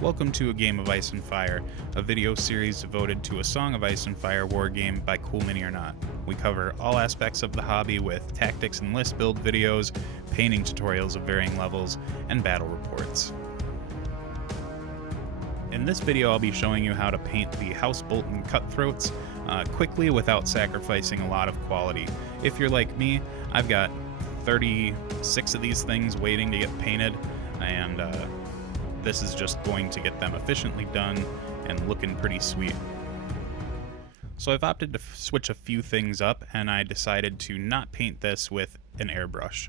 Welcome to A Game of Ice and Fire, a video series devoted to a Song of Ice and Fire wargame by Cool Mini or Not. We cover all aspects of the hobby with tactics and list build videos, painting tutorials of varying levels, and battle reports. In this video I'll be showing you how to paint the House Bolton Cutthroats quickly without sacrificing a lot of quality. If you're like me, I've got 36 of these things waiting to get painted, and this is just going to get them efficiently done and looking pretty sweet. So I've opted to switch a few things up, and I decided to not paint this with an airbrush,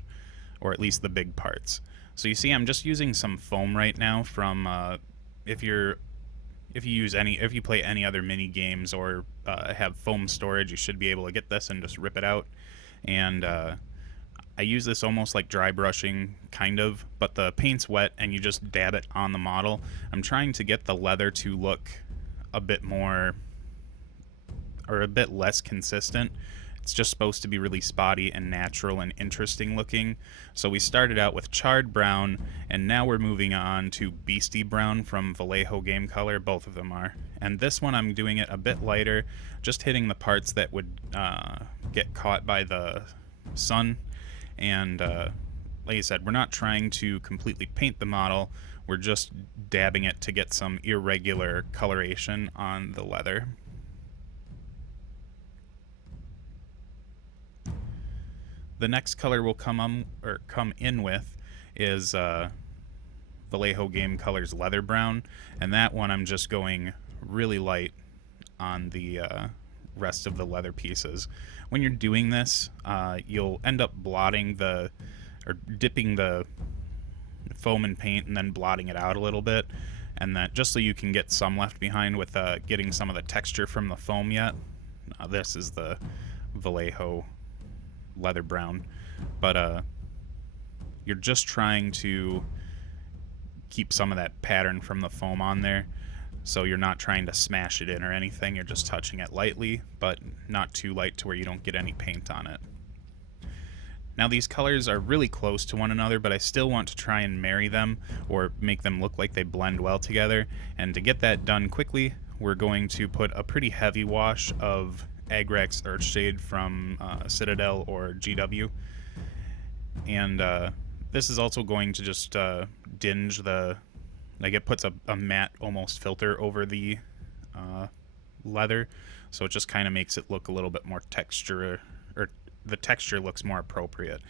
or at least the big parts. So you see I'm just using some foam right now from if you play any other mini games or have foam storage, you should be able to get this and just rip it out. And I use this almost like dry brushing, kind of, but the paint's wet and you just dab it on the model. I'm trying to get the leather to look a bit more, or a bit less consistent. It's just supposed to be really spotty and natural and interesting looking. So we started out with charred brown, and now we're moving on to beastie brown from Vallejo Game Color. Both of them are. And this one I'm doing it a bit lighter, just hitting the parts that would get caught by the sun. And like I said, we're not trying to completely paint the model, we're just dabbing it to get some irregular coloration on the leather. The next color we'll come in with is Vallejo Game Color's Leather Brown, and that one I'm just going really light on the rest of the leather pieces. When you're doing this, you'll end up blotting or dipping the foam in paint and then blotting it out a little bit, and that just so you can get some left behind with getting some of the texture from the foam yet. This is the Vallejo Leather Brown, but you're just trying to keep some of that pattern from the foam on there, so you're not trying to smash it in or anything. You're just touching it lightly, but not too light to where you don't get any paint on it. Now these colors are really close to one another, but I still want to try and marry them or make them look like they blend well together, and to get that done quickly we're going to put a pretty heavy wash of Agrax Earthshade from Citadel or GW, and this is also going to just dinge it puts a matte almost filter over the leather, so it just kind of makes it look a little bit more texture, or the texture looks more appropriate.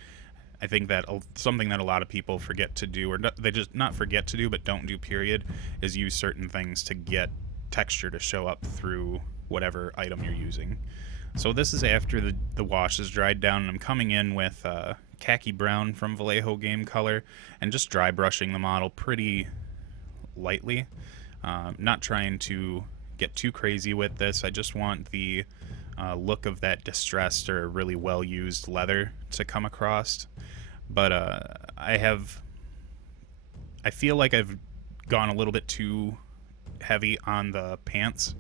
I think that something that a lot of people forget to do, or they just not forget to do but don't do period, is use certain things to get texture to show up through whatever item you're using. So this is after the wash is dried down, and I'm coming in with khaki brown from Vallejo Game Color and just dry brushing the model pretty lightly. Not trying to get too crazy with this. I just want the look of that distressed or really well used leather to come across. But I feel like I've gone a little bit too heavy on the pants,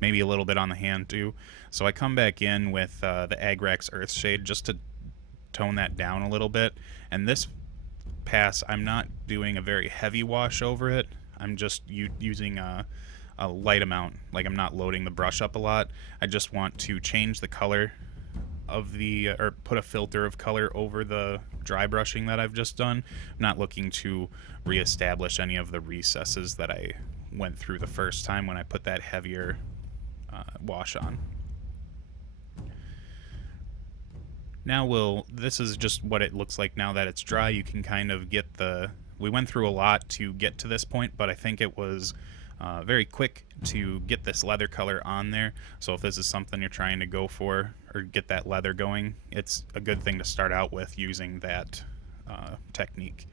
maybe a little bit on the hand too. So I come back in with the Agrax Earthshade just to tone that down a little bit. And this pass, I'm not doing a very heavy wash over it. I'm just using a light amount, like I'm not loading the brush up a lot. I just want to change the color of or put a filter of color over the dry brushing that I've just done. I'm not looking to reestablish any of the recesses that I went through the first time when I put that heavier wash on. Now this is just what it looks like now that it's dry. You can kind of get we went through a lot to get to this point, but I think it was very quick to get this leather color on there. So if this is something you're trying to go for or get that leather going, it's a good thing to start out with using that technique.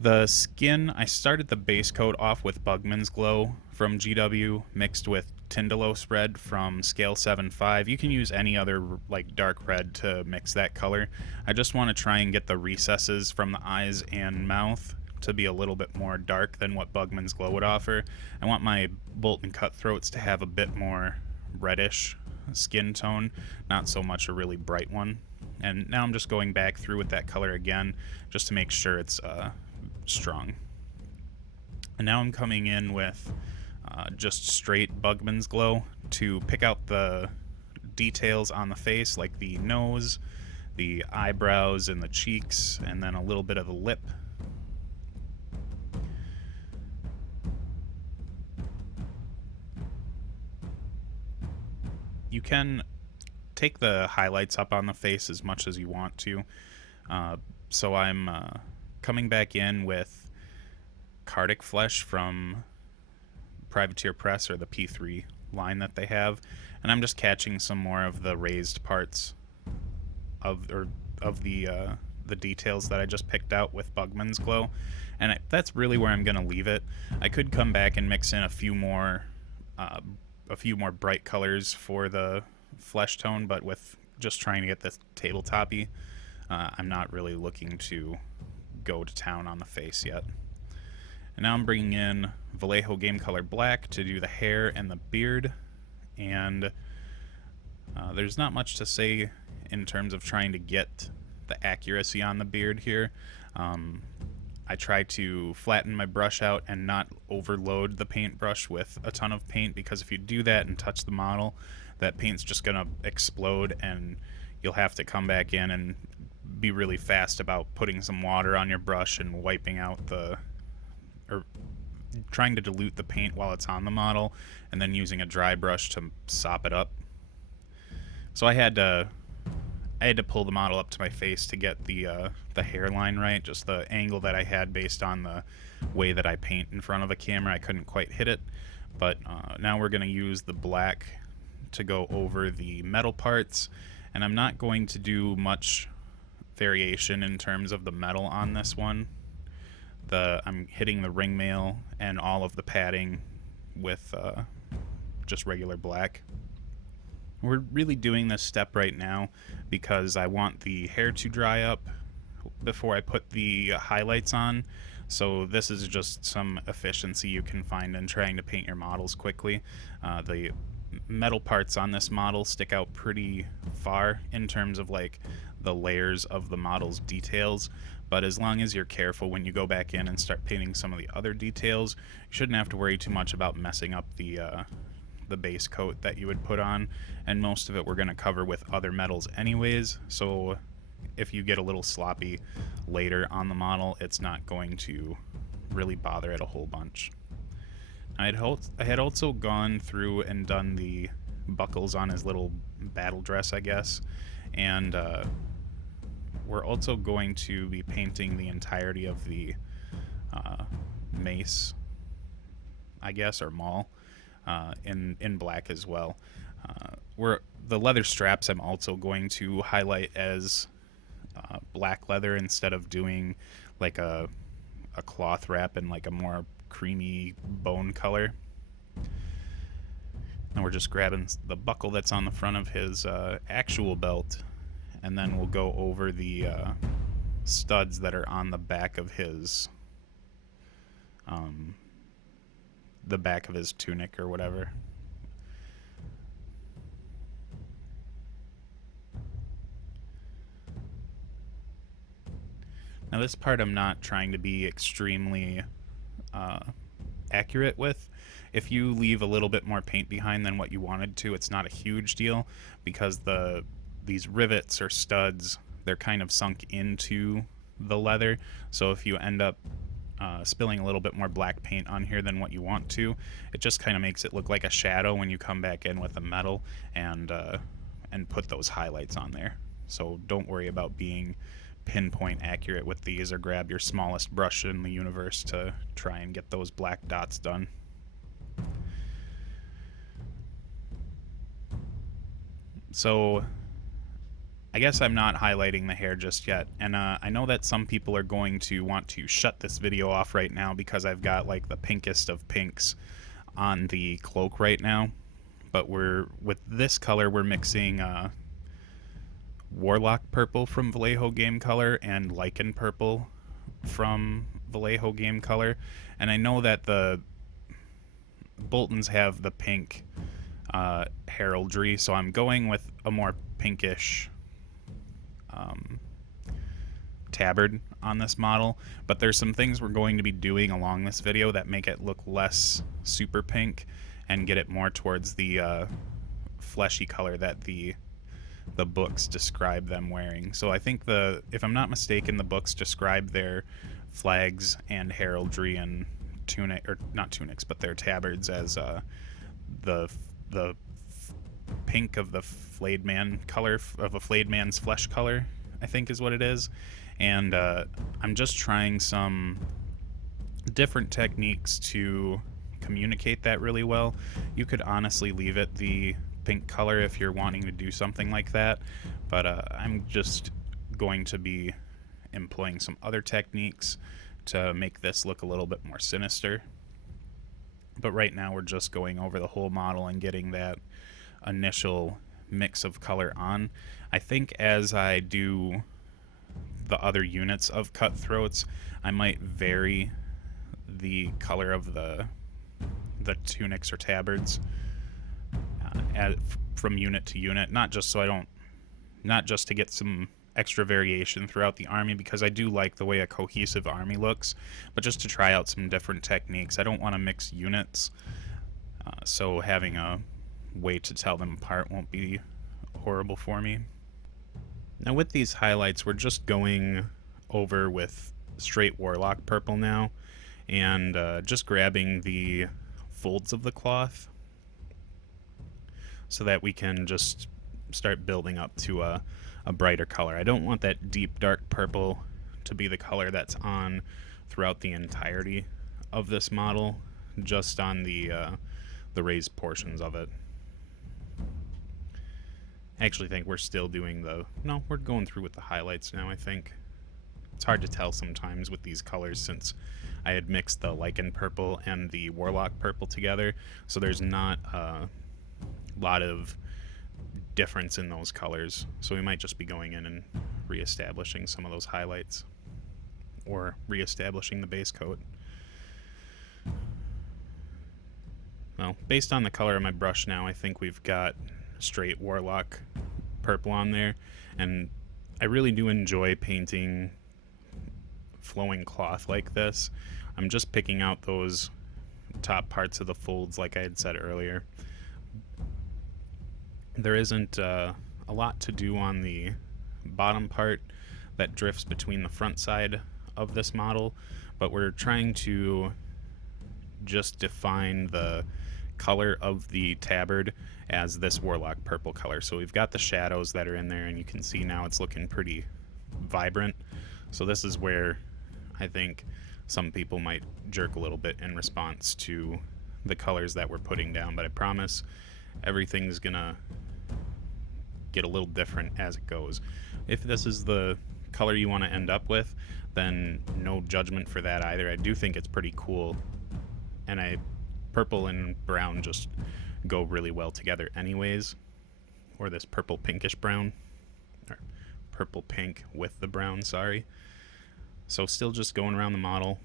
The skin, I started the base coat off with Bugman's Glow from GW mixed with Tindalo Spread from Scale 7.5. You can use any other like dark red to mix that color. I just want to try and get the recesses from the eyes and mouth to be a little bit more dark than what Bugman's Glow would offer. I want my Bolton Cutthroats to have a bit more reddish skin tone, not so much a really bright one. And now I'm just going back through with that color again just to make sure it's strong. And now I'm coming in with just straight Bugman's Glow to pick out the details on the face, like the nose, the eyebrows, and the cheeks, and then a little bit of the lip. You can take the highlights up on the face as much as you want to. So I'm coming back in with Cardiac Flesh from Privateer Press, or the P3 line that they have, and I'm just catching some more of the raised parts of the details that I just picked out with Bugman's Glow, and that's really where I'm going to leave it. I could come back and mix in a few more bright colors for the flesh tone, but with just trying to get this tabletop-y, I'm not really looking to go to town on the face yet. And now I'm bringing in Vallejo Game Color Black to do the hair and the beard, and there's not much to say in terms of trying to get the accuracy on the beard here. I try to flatten my brush out and not overload the paintbrush with a ton of paint, because if you do that and touch the model, that paint's just going to explode, and you'll have to come back in and be really fast about putting some water on your brush and wiping out or trying to dilute the paint while it's on the model, and then using a dry brush to sop it up. So I had to pull the model up to my face to get the hairline right, just the angle that I had based on the way that I paint in front of a camera. I couldn't quite hit it, but now we're going to use the black to go over the metal parts, and I'm not going to do much variation in terms of the metal on this one. I'm hitting the ring mail and all of the padding with just regular black. We're really doing this step right now because I want the hair to dry up before I put the highlights on. So this is just some efficiency you can find in trying to paint your models quickly. The metal parts on this model stick out pretty far in terms of like the layers of the model's details, but as long as you're careful when you go back in and start painting some of the other details, you shouldn't have to worry too much about messing up the base coat that you would put on, and most of it we're going to cover with other metals anyways, so if you get a little sloppy later on the model, it's not going to really bother it a whole bunch. I had also gone through and done the buckles on his little battle dress, I guess, and we're also going to be painting the entirety of the mace, I guess, or maul, in black as well. The leather straps I'm also going to highlight as black leather instead of doing like a cloth wrap in like a more creamy bone color. And we're just grabbing the buckle that's on the front of his actual belt, and then we'll go over the studs that are on the back of his tunic or whatever. Now this part I'm not trying to be extremely accurate with. If you leave a little bit more paint behind than what you wanted to, it's not a huge deal, because these rivets or studs, they're kind of sunk into the leather, so if you end up spilling a little bit more black paint on here than what you want to, it just kind of makes it look like a shadow when you come back in with the metal and put those highlights on there. So don't worry about being pinpoint accurate with these, or grab your smallest brush in the universe to try and get those black dots done. So I guess I'm not highlighting the hair just yet, and I know that some people are going to want to shut this video off right now because I've got like the pinkest of pinks on the cloak right now, but with this color we're mixing Warlock Purple from Vallejo Game Color and Lichen Purple from Vallejo Game Color, and I know that the Boltons have the pink heraldry, so I'm going with a more pinkish tabard on this model, but there's some things we're going to be doing along this video that make it look less super pink and get it more towards the fleshy color that the books describe them wearing. So I think if I'm not mistaken, the books describe their flags and heraldry and tunic, or not tunics, but their tabards as the pink of the flayed man color of a flayed man's flesh color, I think is what it is. And I'm just trying some different techniques to communicate that really well. You could honestly leave it the pink color if you're wanting to do something like that, but I'm just going to be employing some other techniques to make this look a little bit more sinister. But right now we're just going over the whole model and getting that initial mix of color on. I think as I do the other units of Cutthroats, I might vary the color of the tunics or tabards from unit to unit, not just to get some extra variation throughout the army, because I do like the way a cohesive army looks, but just to try out some different techniques. I don't want to mix units, so having a way to tell them apart won't be horrible for me. Now with these highlights, we're just going over with straight warlock purple now, and just grabbing the folds of the cloth so that we can just start building up to a brighter color. I don't want that deep dark purple to be the color that's on throughout the entirety of this model, just on the raised portions of it. I actually think we're still doing we're going through with the highlights now, I think. It's hard to tell sometimes with these colors since I had mixed the lichen purple and the warlock purple together, so there's not a lot of difference in those colors. So we might just be going in and reestablishing some of those highlights, or reestablishing the base coat. Well, based on the color of my brush now, I think we've got straight warlock purple on there, and I really do enjoy painting flowing cloth like this. I'm just picking out those top parts of the folds like I had said earlier. There isn't a lot to do on the bottom part that drifts between the front side of this model, but we're trying to just define the color of the tabard as this warlock purple color. So we've got the shadows that are in there, and you can see now it's looking pretty vibrant. So this is where I think some people might jerk a little bit in response to the colors that we're putting down, but I promise everything's gonna get a little different as it goes. If this is the color you want to end up with, then no judgment for that either. I do think it's pretty cool, and purple and brown just go really well together anyways, or this purple pinkish brown, or purple pink with the brown, sorry. So still just going around the model,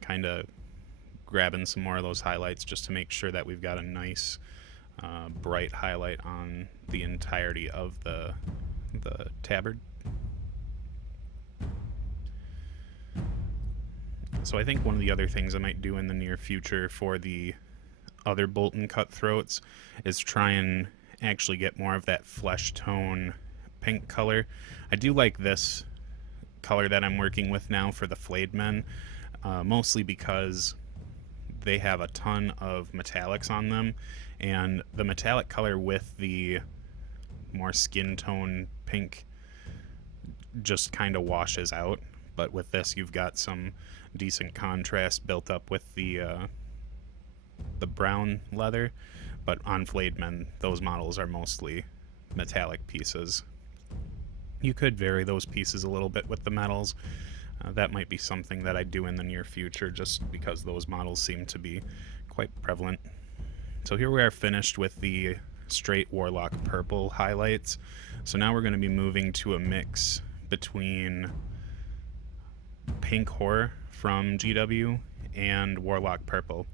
kind of grabbing some more of those highlights just to make sure that we've got a nice bright highlight on the entirety of the tabard. So I think one of the other things I might do in the near future for the other Bolton Cutthroats is try and actually get more of that flesh tone pink color. I do like this color that I'm working with now for the flayed men, mostly because they have a ton of metallics on them, and the metallic color with the more skin tone pink just kind of washes out. But with this, you've got some decent contrast built up with the brown leather. But on flayed men, those models are mostly metallic pieces. You could vary those pieces a little bit with the metals. That might be something that I do in the near future, just because those models seem to be quite prevalent. So here we are finished with the straight warlock purple highlights. So now we're going to be moving to a mix between pink horror from GW and warlock purple.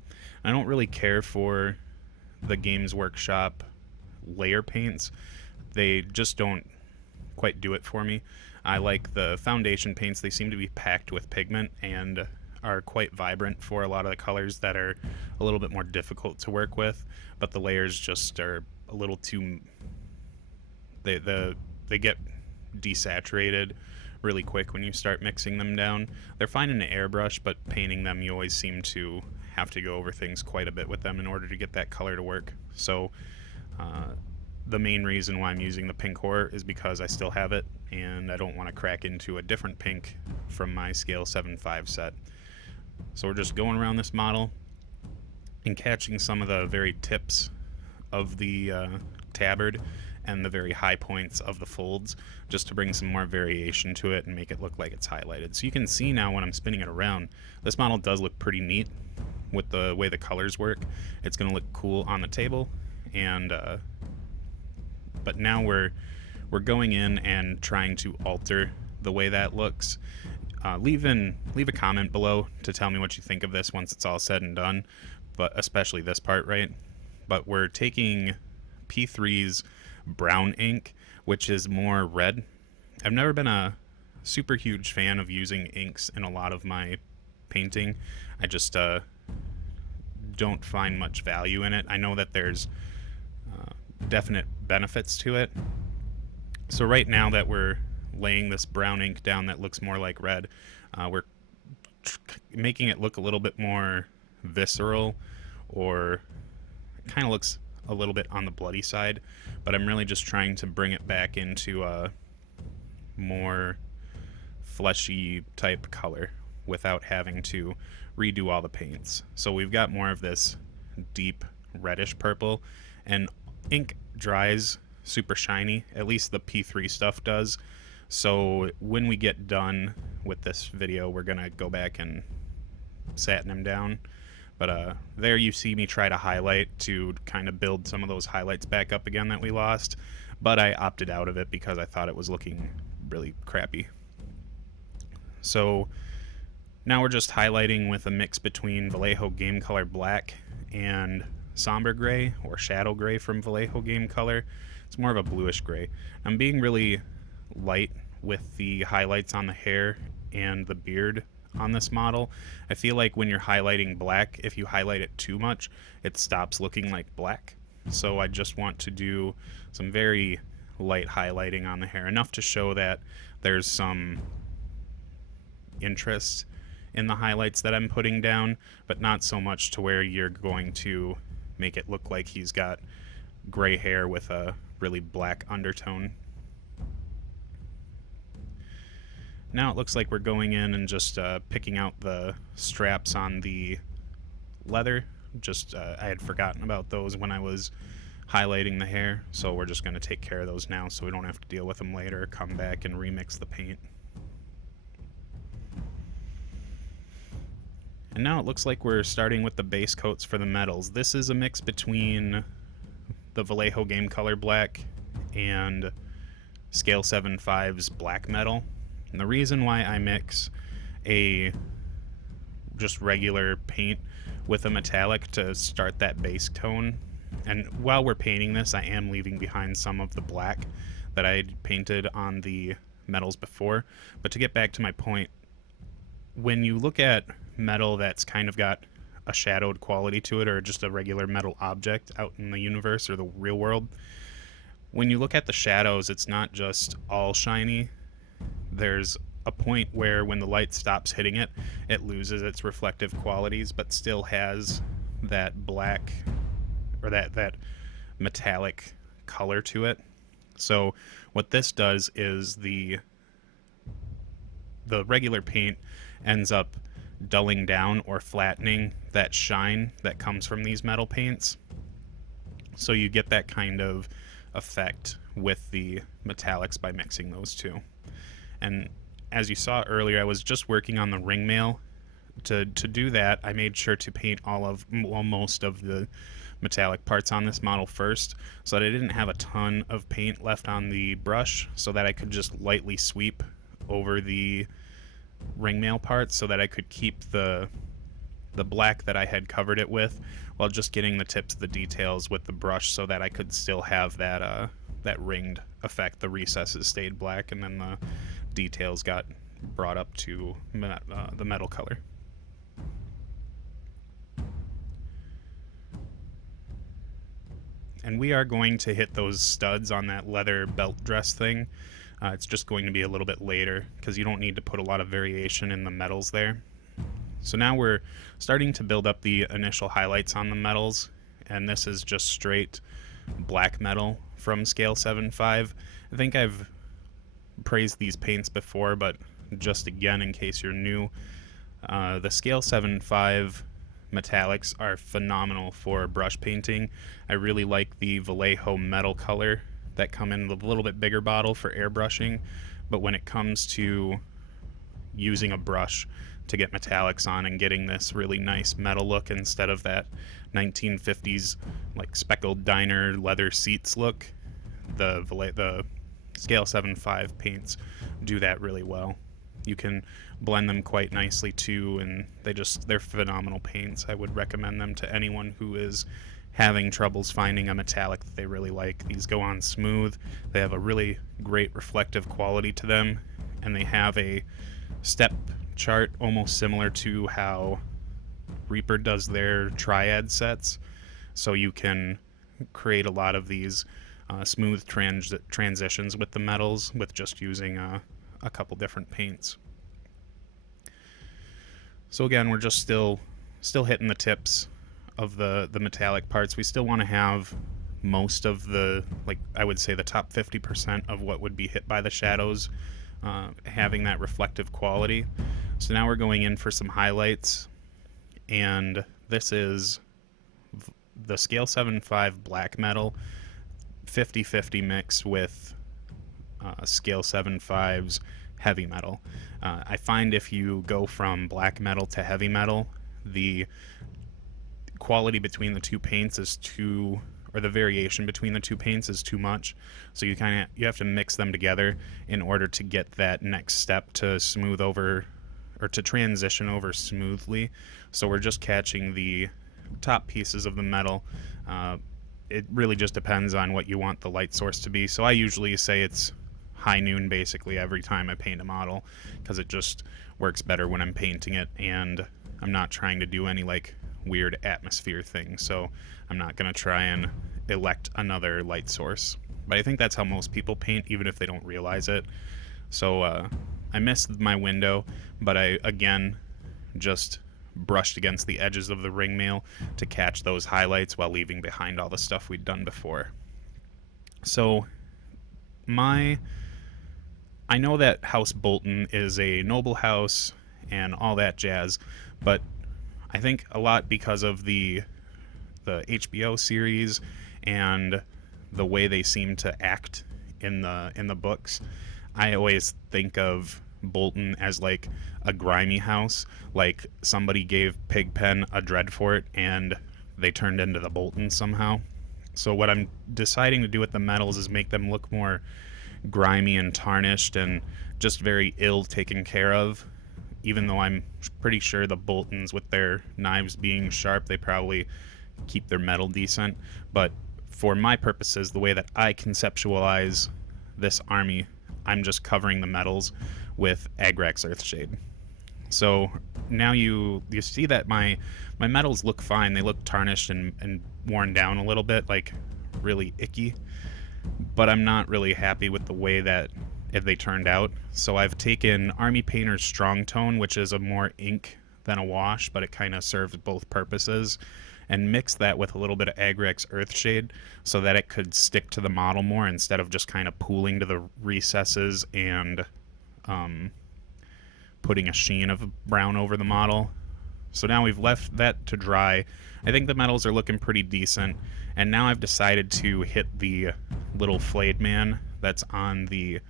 I don't really care for the Games Workshop layer paints. They just don't quite do it for me. I like the foundation paints. They seem to be packed with pigment and are quite vibrant for a lot of the colors that are a little bit more difficult to work with, but the layers just are a little too, they get desaturated really quick when you start mixing them down. They're fine in an airbrush, but painting them, you always seem to have to go over things quite a bit with them in order to get that color to work. So the main reason why I'm using the pink horror is because I still have it and I don't want to crack into a different pink from my scale 7.5 set. So we're just going around this model and catching some of the very tips of the tabard and the very high points of the folds, just to bring some more variation to it and make it look like it's highlighted. So you can see now when I'm spinning it around, this model does look pretty neat with the way the colors work. It's going to look cool on the table, and but now we're going in and trying to alter the way that looks. Leave a comment below to tell me what you think of this once it's all said and done, but especially this part, right? But we're taking P3's brown ink, which is more red. I've never been a super huge fan of using inks in a lot of my painting. I just don't find much value in it. I know that there's definite benefits to it. So right now that we're laying this brown ink down that looks more like red, we're making it look a little bit more visceral, or kind of looks a little bit on the bloody side, but I'm really just trying to bring it back into a more fleshy type color without having to redo all the paints. So we've got more of this deep reddish purple, and ink dries super shiny, at least the P3 stuff does. So when we get done with this video, we're gonna go back and satin them down. But there you see me try to highlight to kind of build some of those highlights back up again that we lost, but I opted out of it because I thought it was looking really crappy. So now we're just highlighting with a mix between Vallejo Game Color Black and Somber Gray, or Shadow Gray from Vallejo Game Color. It's more of a bluish gray. I'm being really light with the highlights on the hair and the beard on this model. I feel like when you're highlighting black, if you highlight it too much, it stops looking like black. So I just want to do some very light highlighting on the hair, enough to show that there's some interest in the highlights that I'm putting down, but not so much to where you're going to make it look like he's got gray hair with a really black undertone. Now it looks like we're going in and just picking out the straps on the leather. Just I had forgotten about those when I was highlighting the hair, so we're just going to take care of those now so we don't have to deal with them later, come back and remix the paint. And now it looks like we're starting with the base coats for the metals. This is a mix between the Vallejo Game Color Black and Scale 7.5's Black Metal. And the reason why I mix a just regular paint with a metallic to start that base tone, and while we're painting this, I am leaving behind some of the black that I had painted on the metals before. But to get back to my point, when you look at metal that's kind of got a shadowed quality to it, or just a regular metal object out in the universe or the real world, when you look at the shadows, it's not just all shiny. There's a point where when the light stops hitting it, it loses its reflective qualities, but still has that black or that metallic color to it. So what this does is the regular paint ends up dulling down or flattening that shine that comes from these metal paints. So you get that kind of effect with the metallics by mixing those two. And as you saw earlier, I was just working on the ring mail. To do that, I made sure to paint most of the metallic parts on this model first, so that I didn't have a ton of paint left on the brush, so that I could just lightly sweep over the ring mail parts, so that I could keep the black that I had covered it with, while just getting the tips of the details with the brush, so that I could still have that ringed effect. The recesses stayed black, and then the details got brought up to the metal color. And we are going to hit those studs on that leather belt dress thing. It's just going to be a little bit later because you don't need to put a lot of variation in the metals there. So now we're starting to build up the initial highlights on the metals, and this is just straight black metal from scale 7.5. I think I've praised these paints before, but just again in case you're new, the scale 7.5 metallics are phenomenal for brush painting. I really like the Vallejo metal color that come in a little bit bigger bottle for airbrushing, but when it comes to using a brush to get metallics on and getting this really nice metal look instead of that 1950s like speckled diner leather seats look, the scale 7.5 paints do that really well. You can blend them quite nicely too, and they're phenomenal paints. I would recommend them to anyone who is having troubles finding a metallic that they really like. These go on smooth. They have a really great reflective quality to them, and they have a step chart almost similar to how Reaper does their triad sets. So you can create a lot of these smooth transitions with the metals with just using a couple different paints. So again, we're just still hitting the tips of the metallic parts. We still want to have most of the, like I would say the top 50% of what would be hit by the shadows having that reflective quality. So now we're going in for some highlights, and this is the scale 7.5 black metal 50-50 mix with scale 7.5's heavy metal. I find if you go from black metal to heavy metal, the quality between the two paints is too, or the variation between the two paints is too much. So you have to mix them together in order to get that next step to smooth over, or to transition over smoothly. So we're just catching the top pieces of the metal. It really just depends on what you want the light source to be. So I usually say it's high noon basically every time I paint a model, because it just works better when I'm painting it, and I'm not trying to do any like weird atmosphere thing. So I'm not going to try and elect another light source. But I think that's how most people paint, even if they don't realize it. So I missed my window, but I again just brushed against the edges of the ring mail to catch those highlights while leaving behind all the stuff we'd done before. So I know that House Bolton is a noble house and all that jazz, but I think a lot because of the HBO series and the way they seem to act in the books, I always think of Bolton as like a grimy house, like somebody gave Pigpen a Dreadfort and they turned into the Boltons somehow. So what I'm deciding to do with the metals is make them look more grimy and tarnished and just very ill taken care of, even though I'm pretty sure the Boltons, with their knives being sharp, they probably keep their metal decent. But for my purposes, the way that I conceptualize this army, I'm just covering the metals with Agrax Earthshade. So now you see that my metals look fine. They look tarnished and worn down a little bit, like really icky. But I'm not really happy with the way that they turned out. So I've taken Army Painter's Strong Tone, which is a more ink than a wash, but it kind of serves both purposes, and mixed that with a little bit of Agrax Earthshade so that it could stick to the model more instead of just kind of pooling to the recesses and putting a sheen of brown over the model. So now we've left that to dry. I think the metals are looking pretty decent, and now I've decided to hit the little flayed man that's on the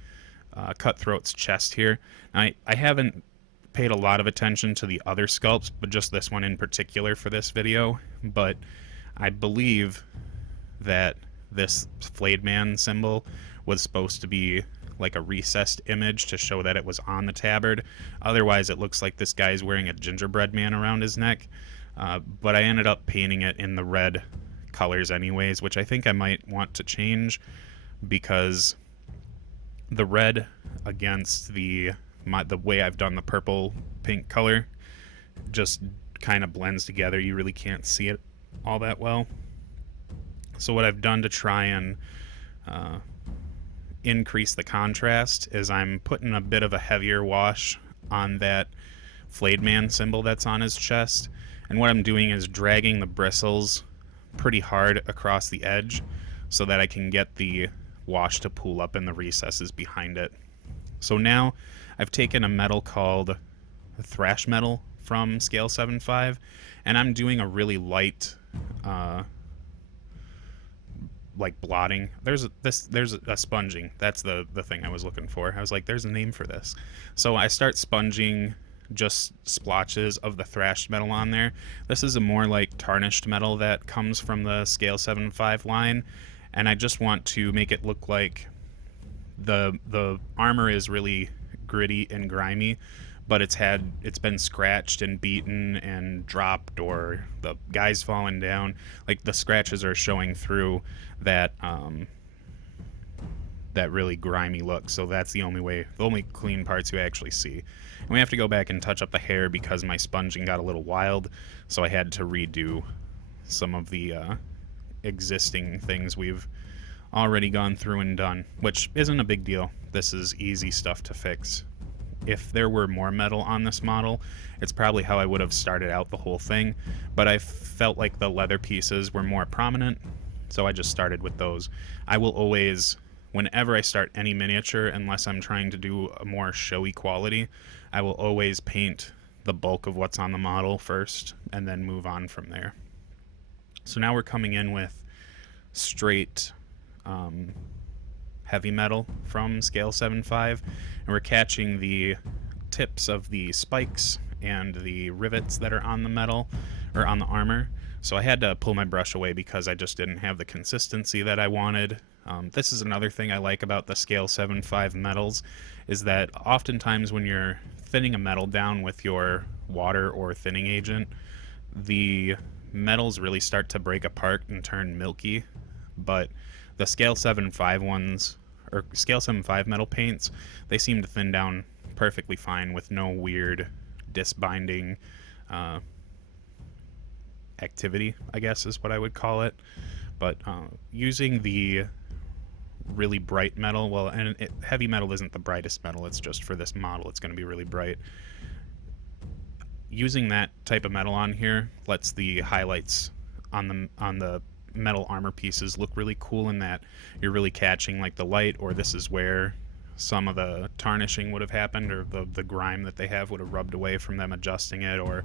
Cutthroat's chest here. Now, I haven't paid a lot of attention to the other sculpts, but just this one in particular for this video. But I believe that this flayed man symbol was supposed to be like a recessed image to show that it was on the tabard. Otherwise, it looks like this guy's wearing a gingerbread man around his neck. But I ended up painting it in the red colors anyways, which I think I might want to change, because the red against the way I've done the purple pink color just kind of blends together. You really can't see it all that well. So what I've done to try and increase the contrast is I'm putting a bit of a heavier wash on that flayed man symbol that's on his chest, and what I'm doing is dragging the bristles pretty hard across the edge so that I can get the wash to pool up in the recesses behind it. So now I've taken a metal called thrash metal from scale 7.5, and I'm doing a really light like blotting. There's a sponging. That's the thing I was looking for. I was like, there's a name for this. So I start sponging just splotches of the thrashed metal on there. This is a more like tarnished metal that comes from the scale 7.5 line, and I just want to make it look like the armor is really gritty and grimy, but it's been scratched and beaten and dropped, or the guy's fallen down. Like the scratches are showing through that that really grimy look. So that's the only clean parts you actually see. And we have to go back and touch up the hair because my sponging got a little wild, so I had to redo some of the existing things we've already gone through and done, which isn't a big deal. This is easy stuff to fix. If there were more metal on this model, it's probably how I would have started out the whole thing, but I felt like the leather pieces were more prominent, so I just started with those. I will always, whenever I start any miniature, unless I'm trying to do a more showy quality, I will always paint the bulk of what's on the model first and then move on from there. So now we're coming in with straight heavy metal from scale 7.5, and we're catching the tips of the spikes and the rivets that are on the metal or on the armor. So I had to pull my brush away because I just didn't have the consistency that I wanted. This is another thing I like about the scale 7.5 metals, is that oftentimes when you're thinning a metal down with your water or thinning agent, the metals really start to break apart and turn milky, but the scale 7.5 ones, or scale 7.5 metal paints, they seem to thin down perfectly fine with no weird disbinding activity, I guess is what I would call it. But using the really bright metal, well, and heavy metal isn't the brightest metal, it's just for this model it's going to be really bright. Using that type of metal on here lets the highlights on the metal armor pieces look really cool, in that you're really catching like the light, or this is where some of the tarnishing would have happened, or the grime that they have would have rubbed away from them adjusting it or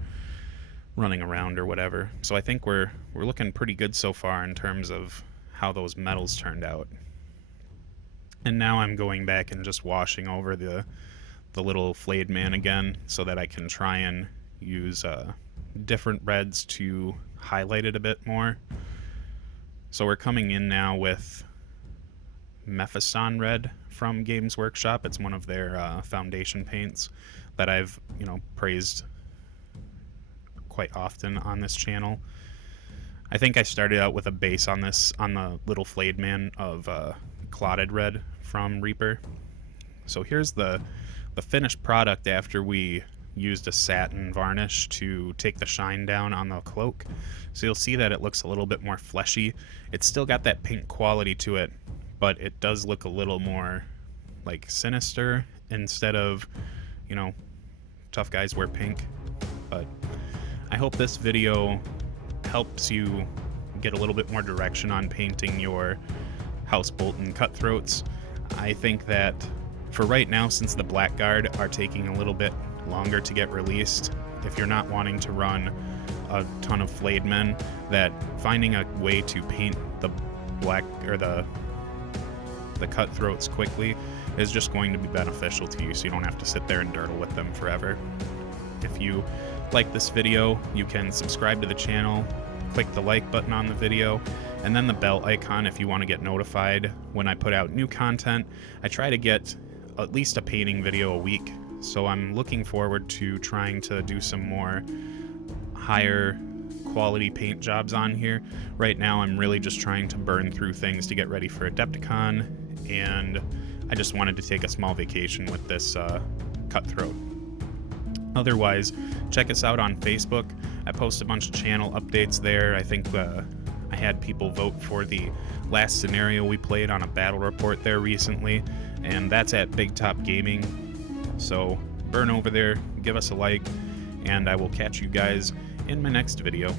running around or whatever. So I think we're looking pretty good so far in terms of how those metals turned out. And now I'm going back and just washing over the little flayed man again so that I can try and use different reds to highlight it a bit more. So we're coming in now with Mephiston Red from Games Workshop. It's one of their foundation paints that I've praised quite often on this channel. I think I started out with a base on the little flayed man of Clotted Red from Reaper. So here's the finished product after we used a satin varnish to take the shine down on the cloak. So you'll see that it looks a little bit more fleshy. It's still got that pink quality to it, but it does look a little more like sinister instead of, tough guys wear pink. But I hope this video helps you get a little bit more direction on painting your House Bolton Cutthroats. I think that for right now, since the Blackguard are taking a little bit longer to get released, if you're not wanting to run a ton of flayed men, that finding a way to paint the black or the cutthroats quickly is just going to be beneficial to you, so you don't have to sit there and dirtle with them forever. If you like this video, you can subscribe to the channel, click the like button on the video, and then the bell icon if you want to get notified when I put out new content. I try to get at least a painting video a week, so I'm looking forward to trying to do some more higher quality paint jobs on here. Right now I'm really just trying to burn through things to get ready for Adepticon, and I just wanted to take a small vacation with this Cutthroat. Otherwise, check us out on Facebook. I post a bunch of channel updates there. I think I had people vote for the last scenario we played on a battle report there recently, and that's at Big Top Gaming. So burn over there, give us a like, and I will catch you guys in my next video.